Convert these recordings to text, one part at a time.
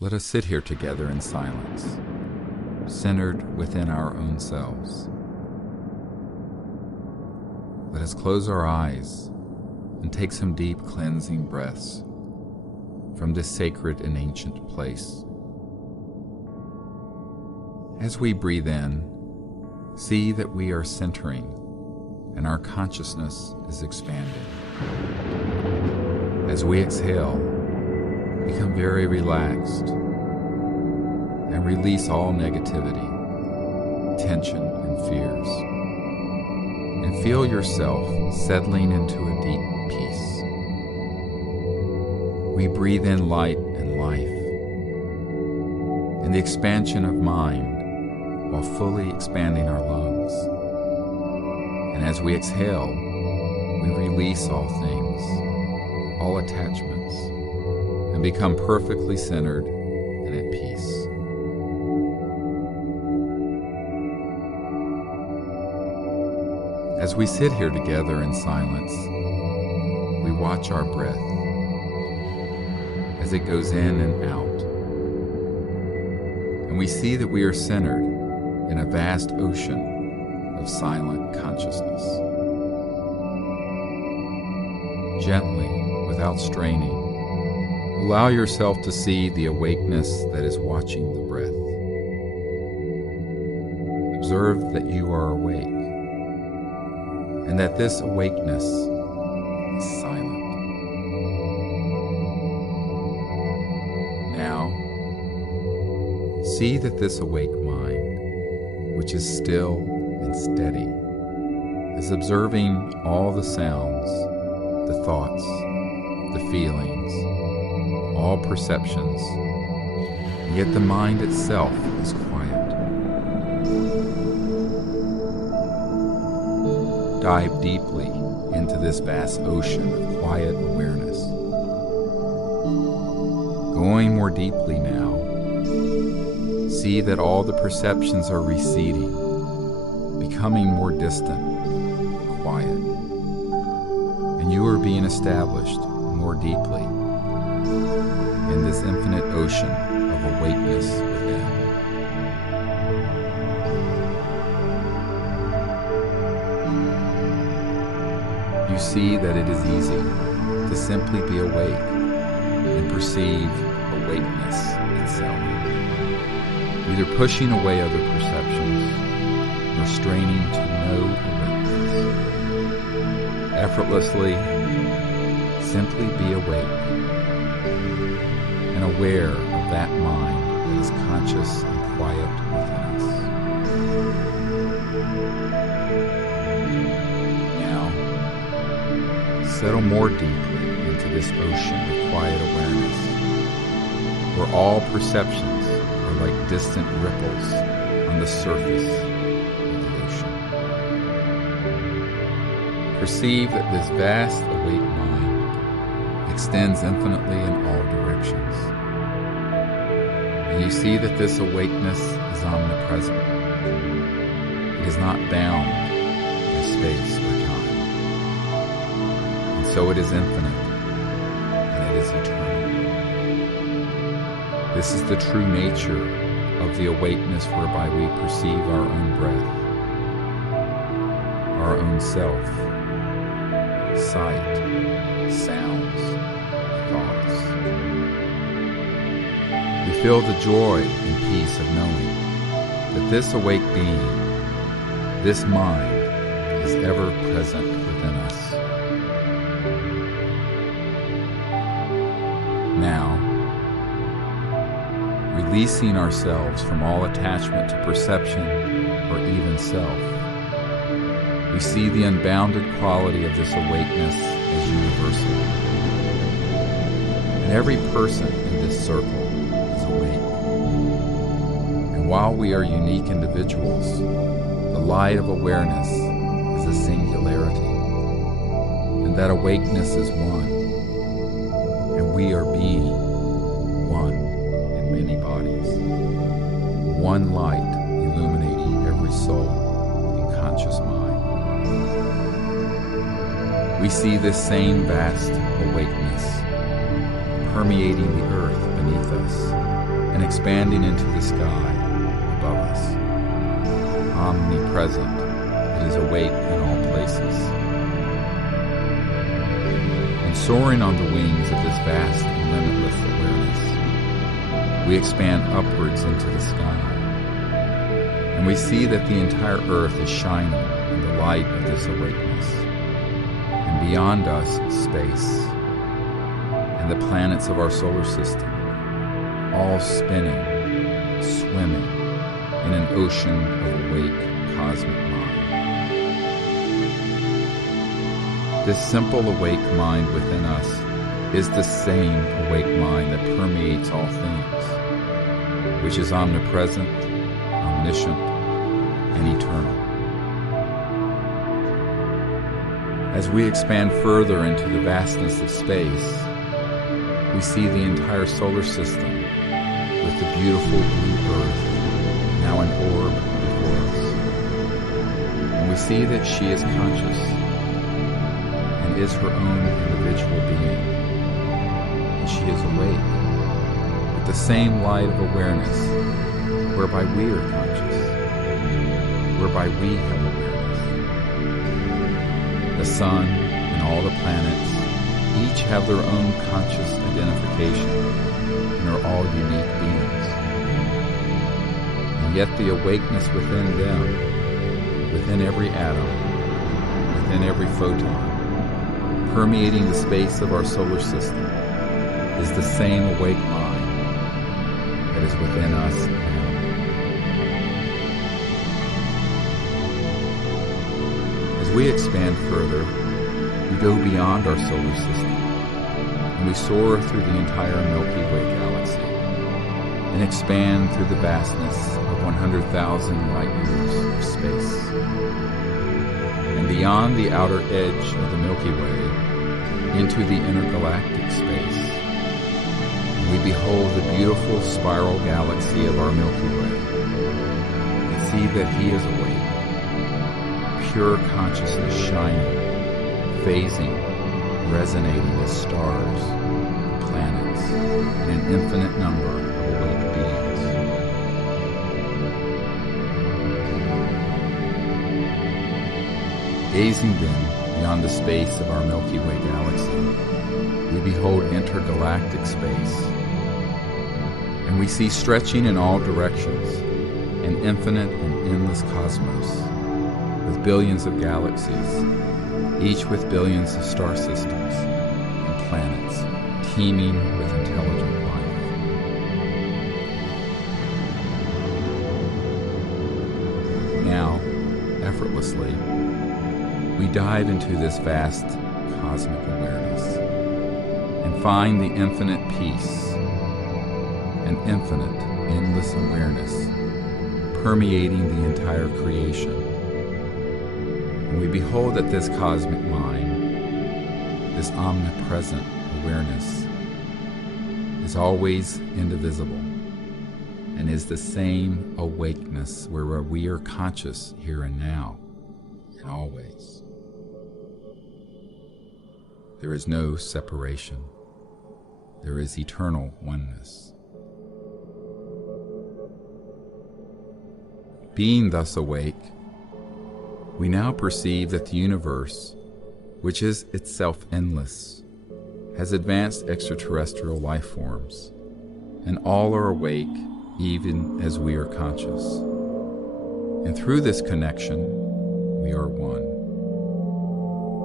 Let us sit here together in silence, centered within our own selves. Let us close our eyes and take some deep cleansing breaths from this sacred and ancient place. As we breathe in, see that we are centering and our consciousness is expanding. As we exhale, become very relaxed and release all negativity, tension, and fears. And feel yourself settling into a deep peace. We breathe in light and life, and the expansion of mind while fully expanding our lungs. And as we exhale, we release all things, all attachments, and become perfectly centered and at peace. As we sit here together in silence, we watch our breath as it goes in and out. And we see that we are centered in a vast ocean of silent consciousness. Gently, without straining, allow yourself to see the awakeness that is watching the breath. Observe that you are awake, and that this awakeness is silent. Now, see that this awake mind, which is still and steady, is observing all the sounds, the thoughts, the feelings, all perceptions, and yet the mind itself is quiet. Dive deeply into this vast ocean of quiet awareness. Going more deeply now, see that all the perceptions are receding, becoming more distant, quiet, and you are being established more deeply in this infinite ocean of awakeness within. You see that it is easy to simply be awake and perceive awakeness itself, neither pushing away other perceptions nor straining to know awakeness. Effortlessly, simply be awake and aware of that mind that is conscious and quiet within us. Now, settle more deeply into this ocean of quiet awareness, where all perceptions are like distant ripples on the surface of the ocean. Perceive that this vast awake mind extends infinitely in all directions. And you see that this awakeness is omnipresent. It is not bound by space or time. And so it is infinite, and it is eternal. This is the true nature of the awakeness whereby we perceive our own breath, our own self, sight, sounds, thoughts. We feel the joy and peace of knowing that this awake being, this mind, is ever present within us. Now, releasing ourselves from all attachment to perception or even self, we see the unbounded quality of this awakeness as universal. And every person in this circle is awake. And while we are unique individuals, the light of awareness is a singularity. And that awakeness is one. And we are being one in many bodies. One light illuminating every soul and conscious mind. We see this same vast awakeness permeating the earth beneath us, expanding into the sky above us. Omnipresent, it is awake in all places. And soaring on the wings of this vast and limitless awareness, we expand upwards into the sky. And we see that the entire earth is shining in the light of this awakeness. And beyond us, space, and the planets of our solar system, all spinning, swimming in an ocean of awake cosmic mind. This simple awake mind within us is the same awake mind that permeates all things, which is omnipresent, omniscient, and eternal. As we expand further into the vastness of space, we see the entire solar system with the beautiful blue Earth, now an orb before us. And we see that she is conscious and is her own individual being. And she is awake with the same light of awareness whereby we are conscious, whereby we have awareness. The sun and all the planets each have their own conscious identification and are all unique beings. And yet the awakeness within them, within every atom, within every photon, permeating the space of our solar system, is the same awake mind that is within us now. As we expand further, we go beyond our solar system, and we soar through the entire Milky Way galaxy, and expand through the vastness of 100,000 light years of space. And beyond the outer edge of the Milky Way, into the intergalactic space, and we behold the beautiful spiral galaxy of our Milky Way, and see that he is awake, pure consciousness shining, phasing, resonating as stars, planets, and an infinite number of awake beings. Gazing then beyond the space of our Milky Way galaxy, we behold intergalactic space, and we see stretching in all directions an infinite and endless cosmos with billions of galaxies, each with billions of star systems and planets teeming with intelligent life. Now, effortlessly, we dive into this vast cosmic awareness and find the infinite peace and infinite, endless awareness permeating the entire creation. And we behold that this cosmic mind, this omnipresent awareness, is always indivisible and is the same awakeness where we are conscious here and now and always. There is no separation. There is eternal oneness. Being thus awake, we now perceive that the universe, which is itself endless, has advanced extraterrestrial life forms, and all are awake even as we are conscious. And through this connection, we are one.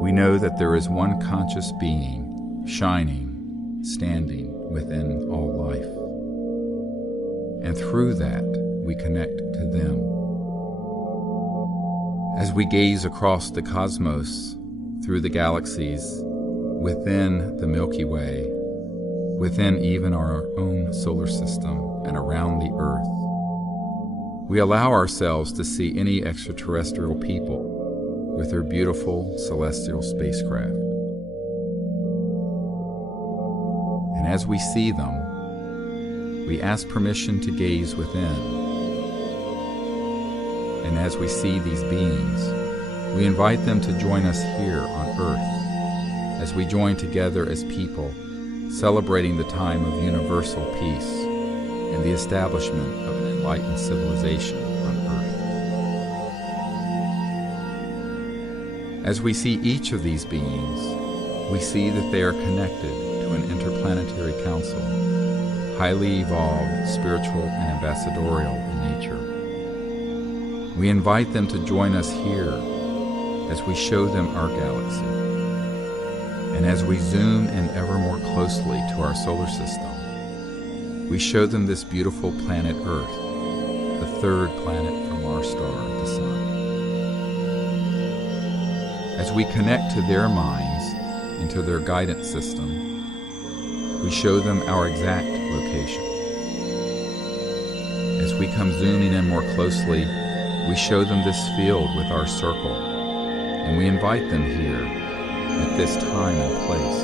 We know that there is one conscious being, shining, standing within all life. And through that, we connect to them. As we gaze across the cosmos, through the galaxies, within the Milky Way, within even our own solar system and around the Earth, we allow ourselves to see any extraterrestrial people with their beautiful celestial spacecraft. And as we see them, we ask permission to gaze within. And as we see these beings, we invite them to join us here on Earth as we join together as people, celebrating the time of universal peace, and the establishment of an enlightened civilization on Earth. As we see each of these beings, we see that they are connected to an interplanetary council, highly evolved, spiritual, and ambassadorial in nature. We invite them to join us here as we show them our galaxy. And as we zoom in ever more closely to our solar system, we show them this beautiful planet Earth, the third planet from our star, the Sun. As we connect to their minds and to their guidance system, we show them our exact location. As we come zooming in more closely, we show them this field with our circle, and we invite them here at this time and place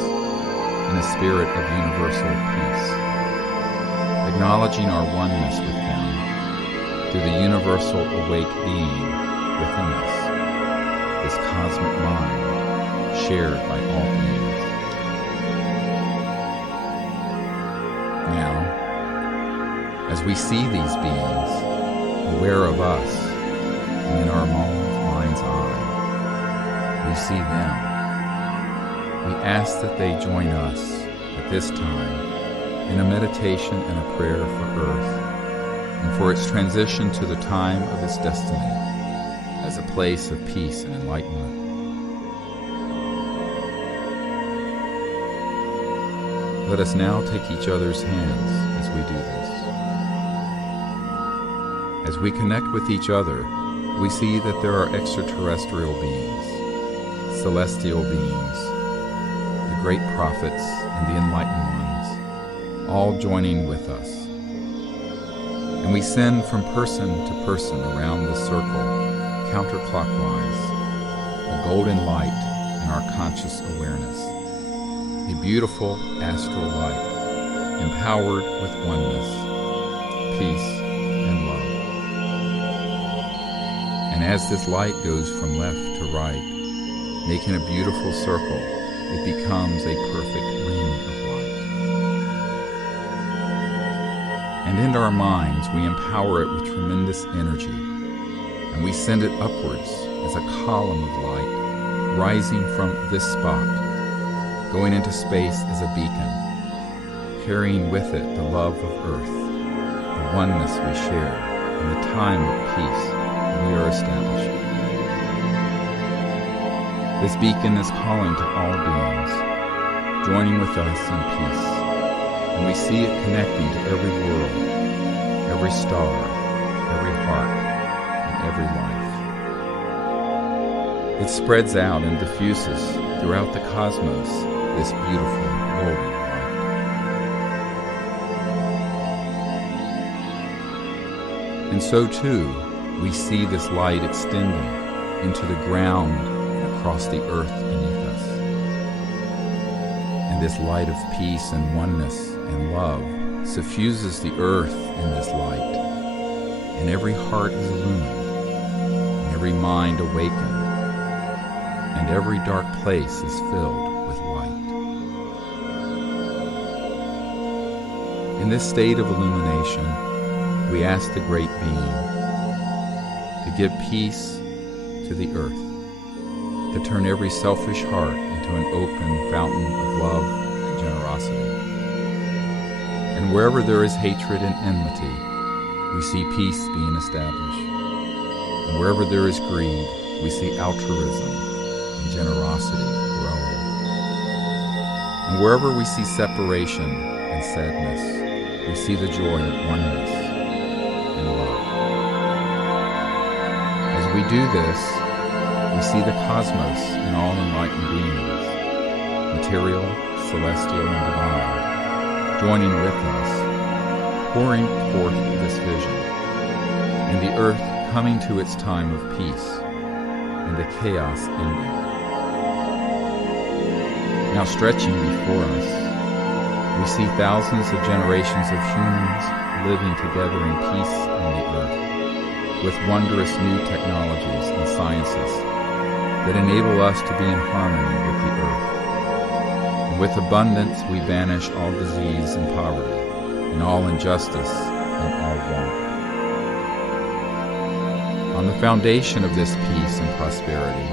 in a spirit of universal peace, acknowledging our oneness with them through the universal awake being within us, this cosmic mind shared by all beings. Now, as we see these beings, aware of us, and in our mind's eye, we see them. We ask that they join us at this time in a meditation and a prayer for Earth and for its transition to the time of its destiny as a place of peace and enlightenment. Let us now take each other's hands as we do this. As we connect with each other, we see that there are extraterrestrial beings, celestial beings, the great prophets and the enlightened ones, all joining with us. And we send from person to person around the circle, counterclockwise, a golden light in our conscious awareness, a beautiful astral light, empowered with oneness, peace, and love. And as this light goes from left to right, making a beautiful circle, it becomes a perfect ring of light. And in our minds, we empower it with tremendous energy, and we send it upwards as a column of light, rising from this spot, going into space as a beacon, carrying with it the love of Earth, the oneness we share, and the time of peace we are establishing. This beacon is calling to all beings, joining with us in peace, and we see it connecting to every world, every star, every heart, and every life. It spreads out and diffuses throughout the cosmos this beautiful golden light. And so too, we see this light extending into the ground and across the earth beneath us. And this light of peace and oneness and love suffuses the earth in this light, and every heart is illumined, and every mind awakened, and every dark place is filled with light. In this state of illumination, we ask the Great Being to give peace to the earth, to turn every selfish heart into an open fountain of love and generosity. And wherever there is hatred and enmity, we see peace being established. And wherever there is greed, we see altruism and generosity growing. And wherever we see separation and sadness, we see the joy of oneness and love. As we do this, we see the cosmos and all enlightened beings, material, celestial, and divine, joining with us, pouring forth this vision, and the earth coming to its time of peace, and the chaos ending. Now stretching before us, we see thousands of generations of humans living together in peace on the earth, with wondrous new technologies and sciences that enable us to be in harmony with the earth. And with abundance we banish all disease and poverty, and all injustice and all want. On the foundation of this peace and prosperity,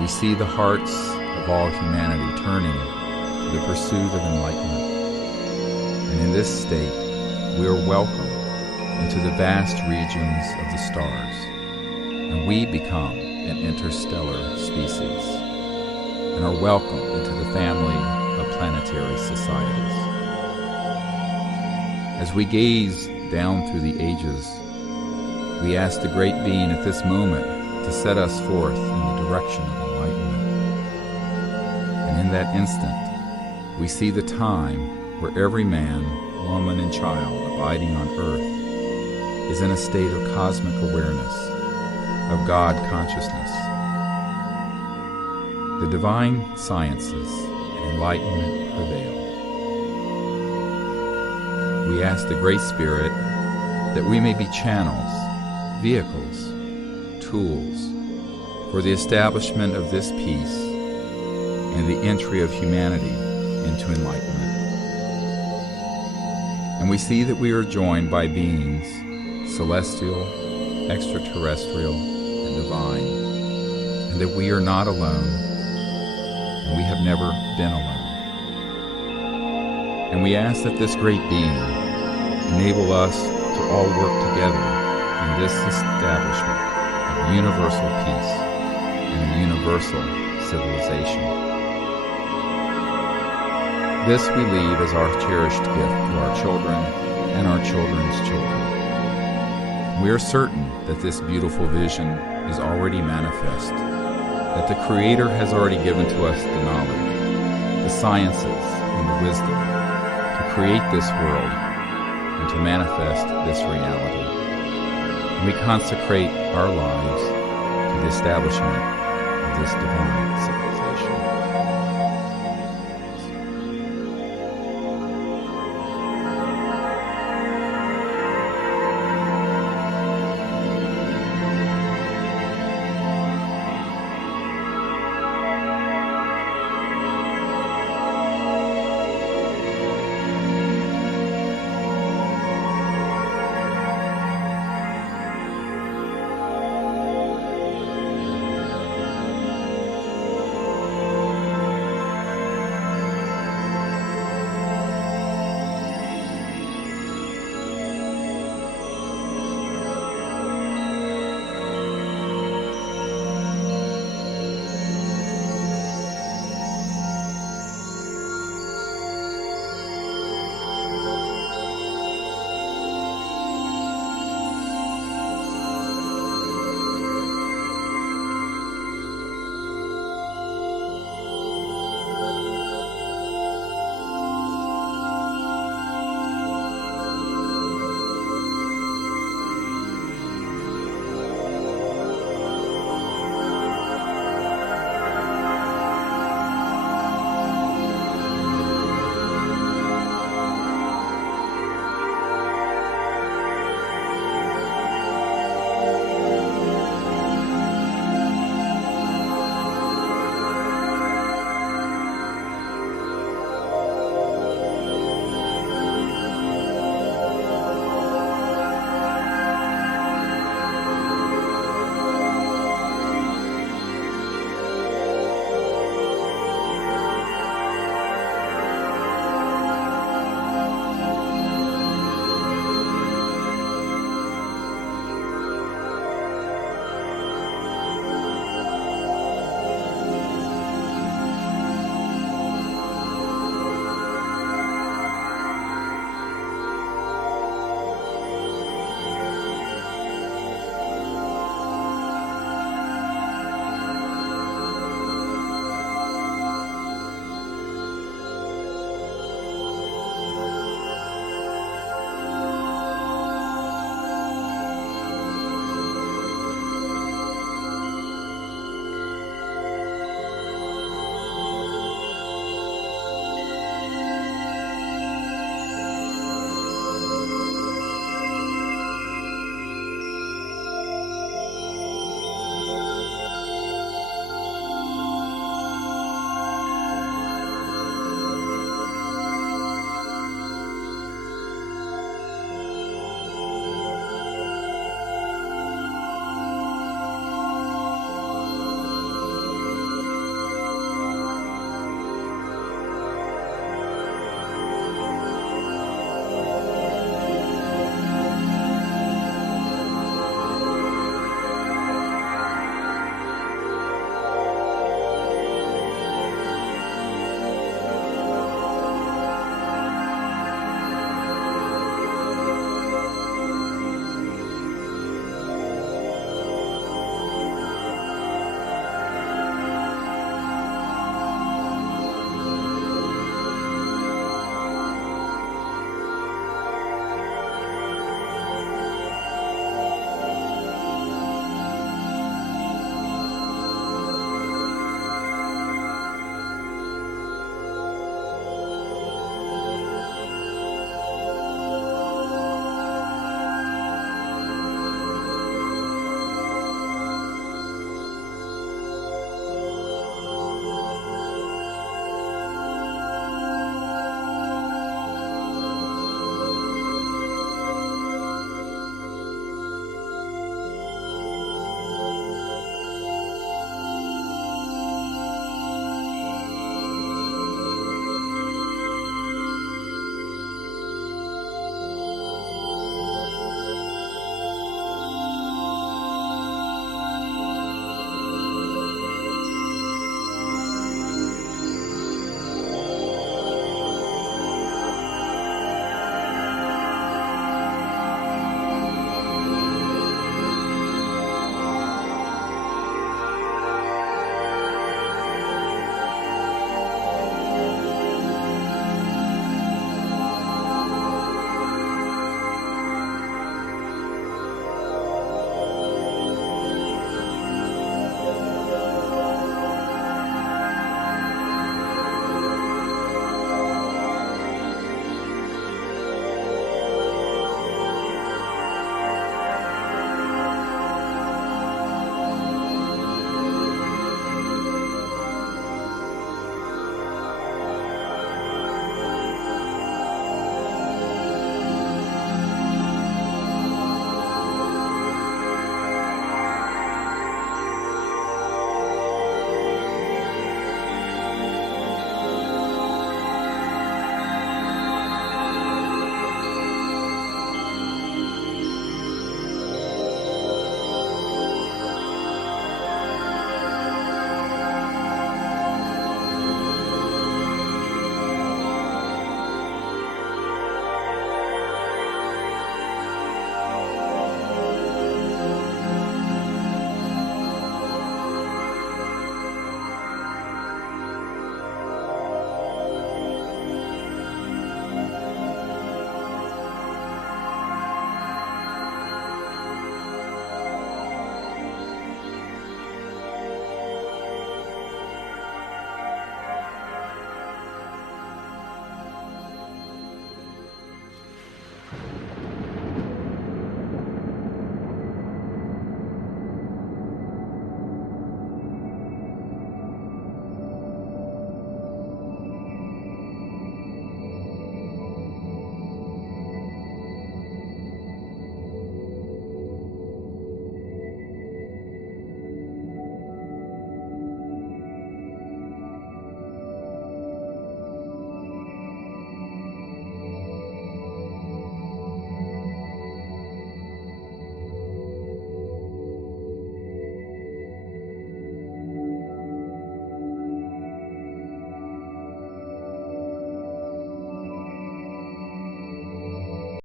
we see the hearts of all humanity turning to the pursuit of enlightenment. And in this state, we are welcomed into the vast regions of the stars, and we become an interstellar species, and are welcomed into the family of planetary societies. As we gaze down through the ages, we ask the Great Being at this moment to set us forth in the direction of enlightenment. And in that instant, we see the time where every man, woman, and child abiding on earth is in a state of cosmic awareness, of God consciousness. The divine sciences and enlightenment prevail. We ask the Great Spirit that we may be channels, vehicles, tools for the establishment of this peace and the entry of humanity into enlightenment. And we see that we are joined by beings, celestial, extraterrestrial, and divine, and that we are not alone, and we have never been alone. And we ask that this great being enable us to all work together in this establishment of universal peace and a universal civilization. This we leave as our cherished gift to our children and our children's children. We are certain that this beautiful vision is already manifest, that the Creator has already given to us the knowledge, the sciences, and the wisdom to create this world and to manifest this reality. And we consecrate our lives to the establishment of this divine civilization.